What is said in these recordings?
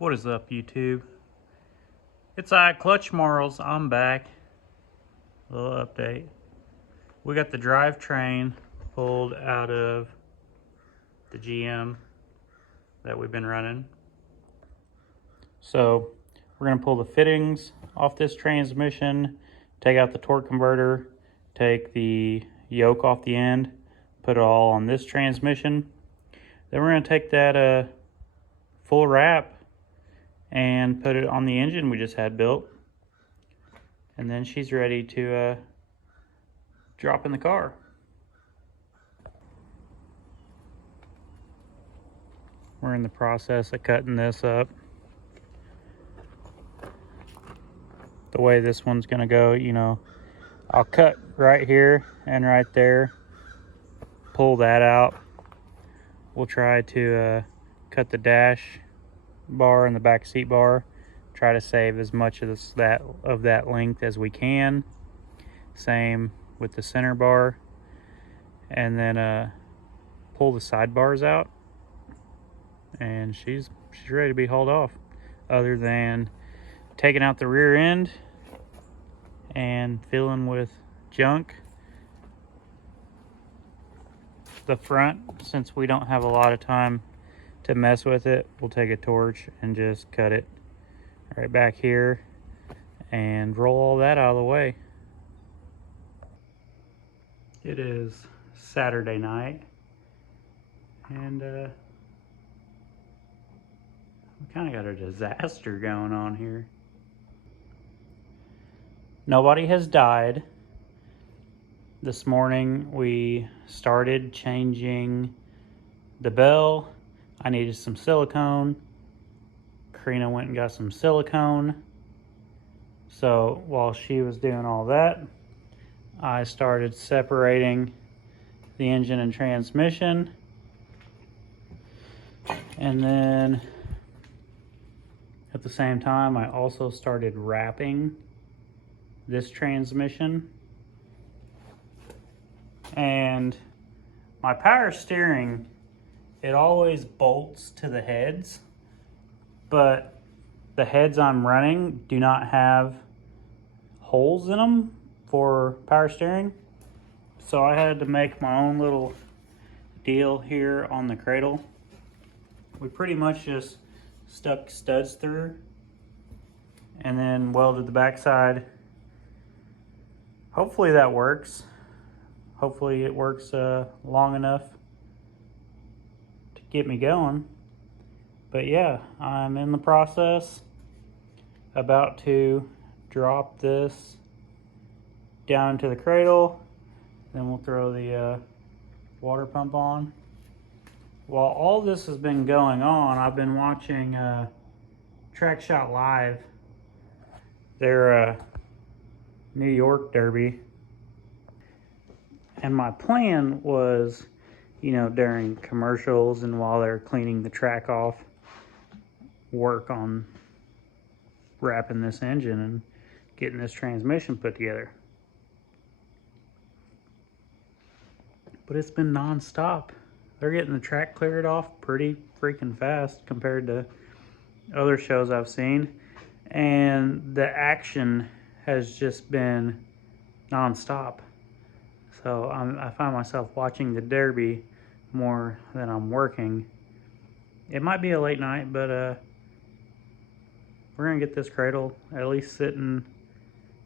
What is up, YouTube? It's I, Clutch Marles. I'm back. A little update. We got the drivetrain pulled out of the GM that we've been running. So we're going to pull the fittings off this transmission, take out the torque converter, take the yoke off the end, put it all on this transmission. Then we're going to take that full wrap and put it on the engine we just had built, and then she's ready to drop in the car. We're in the process of cutting this up. The way this one's gonna go, I'll cut right here and right there, pull that out. We'll try to cut the dash bar and the back seat bar, try to save as much of that length as we can. Same with the center bar, and then pull the side bars out, and she's ready to be hauled off, other than taking out the rear end and filling with junk. The front, since we don't have a lot of time to mess with it, we'll take a torch and just cut it right back here and roll all that out of the way. It is Saturday night, and we kind of got a disaster going on here. Nobody has died. This morning we started changing the bell. I needed some silicone. Karina went and got some silicone. So while she was doing all that, I started separating the engine and transmission. And then at the same time, I also started wrapping this transmission. And my power steering, it always bolts to the heads, but the heads I'm running do not have holes in them for power steering. So I had to make my own little deal here on the cradle. We pretty much just stuck studs through and then welded the backside. Hopefully that works. Hopefully it works long enough to get me going. But yeah, I'm in the process, about to drop this down into the cradle. Then we'll throw the water pump on. While all this has been going on, I've been watching Cashapp Live, their New York Derby. And my plan was, during commercials and while they're cleaning the track off, work on wrapping this engine and getting this transmission put together. But it's been non-stop. They're getting the track cleared off pretty freaking fast compared to other shows I've seen. And the action has just been non-stop. So I find myself watching the Derby more than I'm working. It might be a late night, but we're gonna get this cradle at least sitting,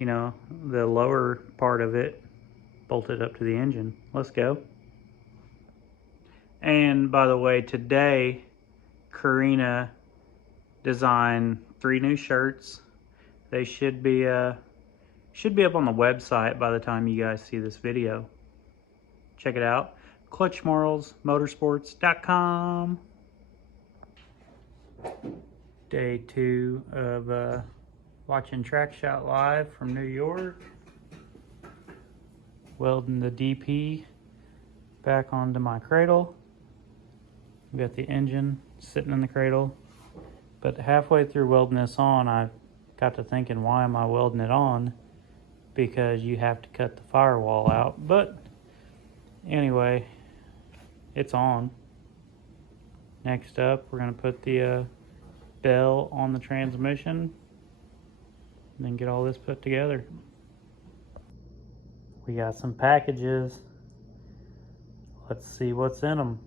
the lower part of it bolted up to the engine. Let's go. And by the way, today Karina designed 3 new shirts. They should be up on the website by the time you guys see this video. Check it out. clutchmarlesmotorsports.com. Day 2 of watching Cashapp Live from New York. Welding the DP back onto my cradle. We got the engine sitting in the cradle. But halfway through welding this on, I got to thinking, why am I welding it on? Because you have to cut the firewall out. But anyway, it's on. Next up, we're going to put the bell on the transmission, and then get all this put together. We got some packages. Let's see what's in them.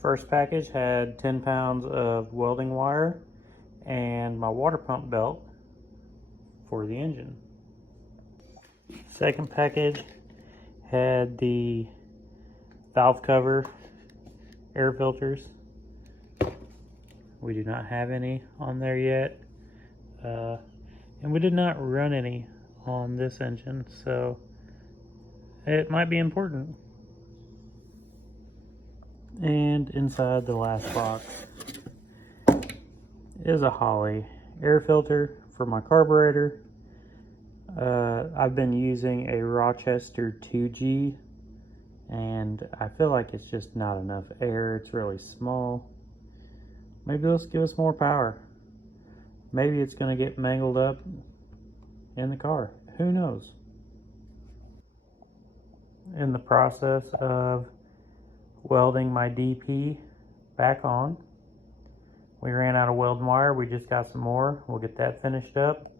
First package had 10 pounds of welding wire and my water pump belt for the engine. Second package had the valve cover air filters. We do not have any on there yet, and we did not run any on this engine, so it might be important. And inside the last box is a Holley air filter for my carburetor. I've been using a Rochester 2G, and I feel like it's just not enough air. It's really small. Maybe this will give us more power. Maybe it's going to get mangled up in the car. Who knows? In the process of welding my DP back on. We ran out of welding wire. We just got some more. We'll get that finished up.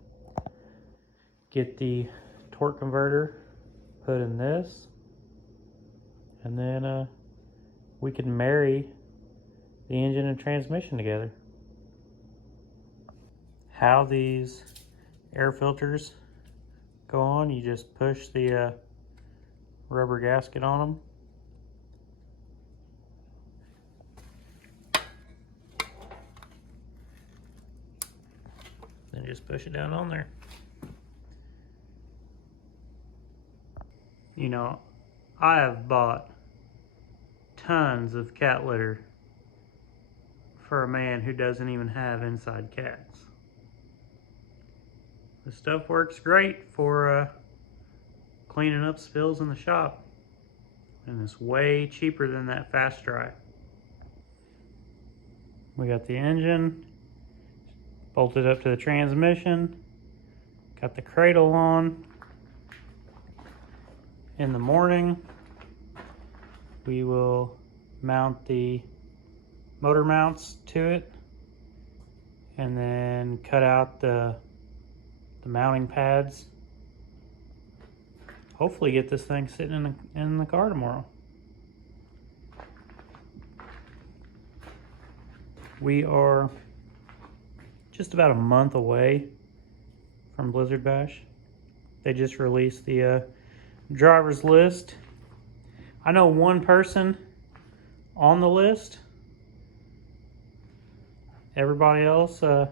Get the torque converter put in this. And then we can marry the engine and transmission together. How these air filters go on, you just push the rubber gasket on them. Then just push it down on there. You know, I have bought tons of cat litter for a man who doesn't even have inside cats. This stuff works great for cleaning up spills in the shop, and it's way cheaper than that fast dry. We got the engine bolted up to the transmission, got the cradle on. In the morning, we will mount the motor mounts to it, and then cut out the mounting pads. Hopefully get this thing sitting in the car tomorrow. We are just about a month away from Blizzard Bash. They just released the driver's list. I know one person on the list. Everybody else, they're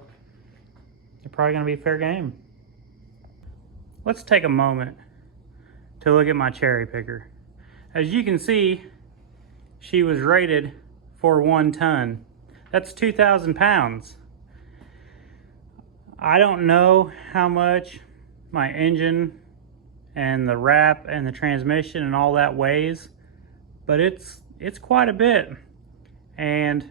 probably gonna be fair game. Let's take a moment to look at my cherry picker. As you can see, she was rated for 1 ton. That's 2,000 pounds. I don't know how much my engine and the wrap and the transmission and all that weighs, but it's quite a bit. And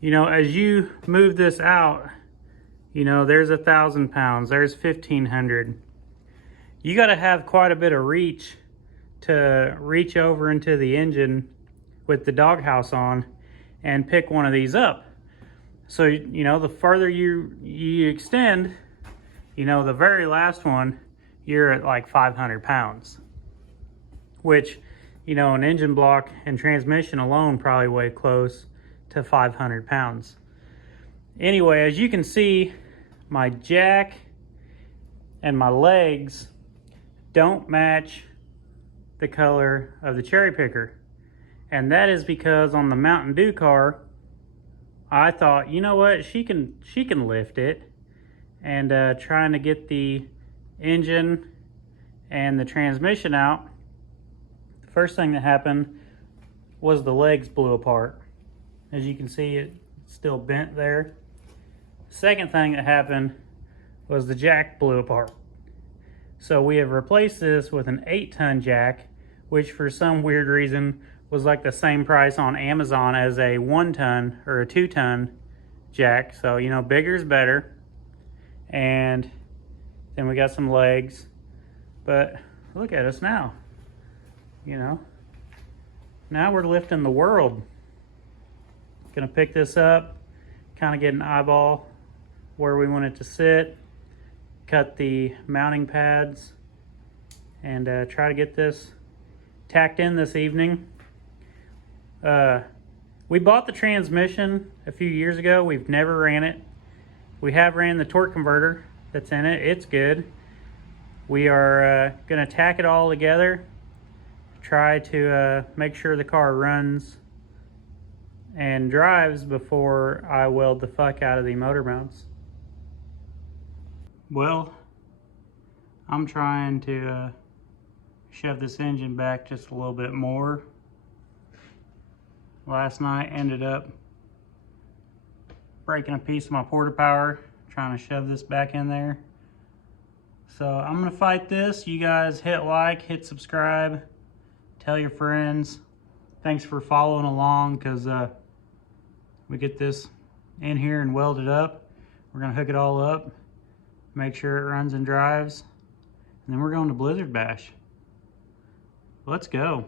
you know, as you move this out, you know, there's 1,000 pounds, there's 1,500. You got to have quite a bit of reach to reach over into the engine with the doghouse on and pick one of these up. So, you know, the further you extend, you know, the very last one, you're at like 500 pounds, which, you know, an engine block and transmission alone probably weigh close to 500 pounds. Anyway, as you can see, my jack and my legs don't match the color of the cherry picker. And that is because on the Mountain Dew car, I thought, you know what, she can lift it. And trying to get the engine and the transmission out, the first thing that happened was the legs blew apart. As you can see, it's still bent there. Second thing that happened was the jack blew apart. So we have replaced this with an 8-ton jack, which for some weird reason was like the same price on Amazon as a 1-ton or a 2-ton jack. So, you know, bigger is better. And then we got some legs. But look at us now. You know, now we're lifting the world. Gonna pick this up, kind of get an eyeball where we want it to sit, cut the mounting pads, and try to get this tacked in this evening. We bought the transmission a few years ago. We've never ran it. We have ran the torque converter that's in it. It's good. We are gonna tack it all together, try to make sure the car runs and drives before I weld the fuck out of the motor mounts. Well, I'm trying to shove this engine back just a little bit more. Last night ended up breaking a piece of my porta power trying to shove this back in there. So I'm gonna fight this. You guys hit like, hit subscribe, tell your friends. Thanks for following along, because we get this in here and weld it up. We're gonna hook it all up, make sure it runs and drives, and then we're going to Blizzard Bash. Let's go.